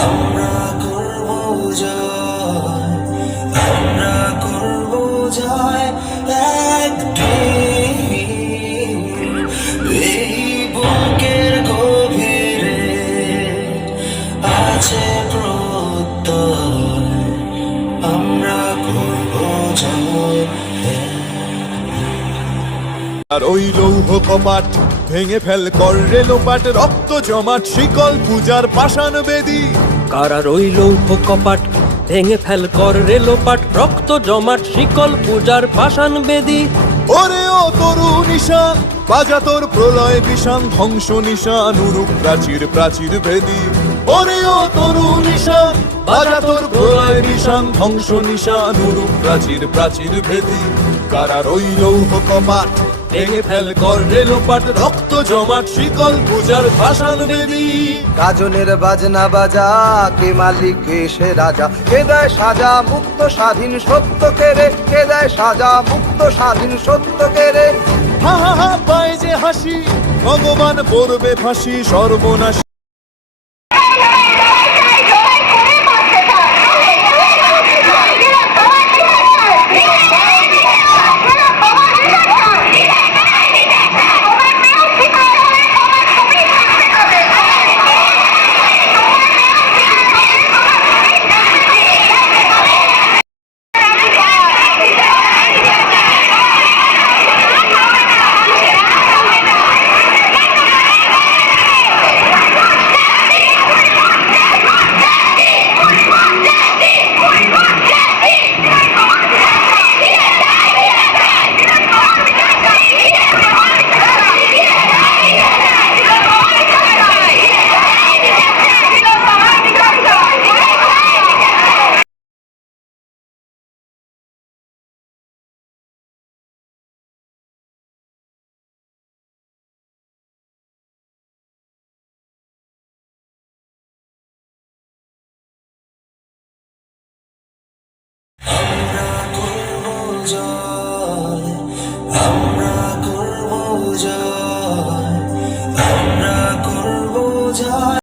আমরা করব জয়, আমরা করব জয় একদিন। এই বুকের গভীরে আছে প্রত্যয়, আমরা করব জয়। আর ওই লৌহ কপাট ভেঙে ফেল কর রেলোপাট, রক্ত জমাট শিকল পূজার পাষাণ বেদী। কারা রইল কপাট ভেঙে ফেল কর রেলোপাট, রক্ত জমাট শিকল পূজার পাষাণ বেদী। ওরে ও তরু নিশান বাজা তোর প্রলয় বিষান, ধ্বংস নিশান উরুপ প্রাচীর প্রাচীর ভেদী। ওরে ও তরু নিশান বাজা তোর প্রলয় নিশান, ধ্বংস নিশান উরুপ প্রাচীর প্রাচীর ভেদী। কারা রইল কপাট ভেঙে ফেল কর রেলোপাট, রক্ত জমাট শিকল পূজার পাষাণ বেদী। গাজনের বাজনা বাজা, কে মালিক কে সে রাজা, কে দেয় সাজা মুক্ত স্বাধীন সত্য কেড়ে, কে দেয় সাজা মুক্ত স্বাধীন সত্য কেড়ে। হা হা হা পায় যে হাসি, ভগবান পড়বে ফাঁসি সর্বনাশ।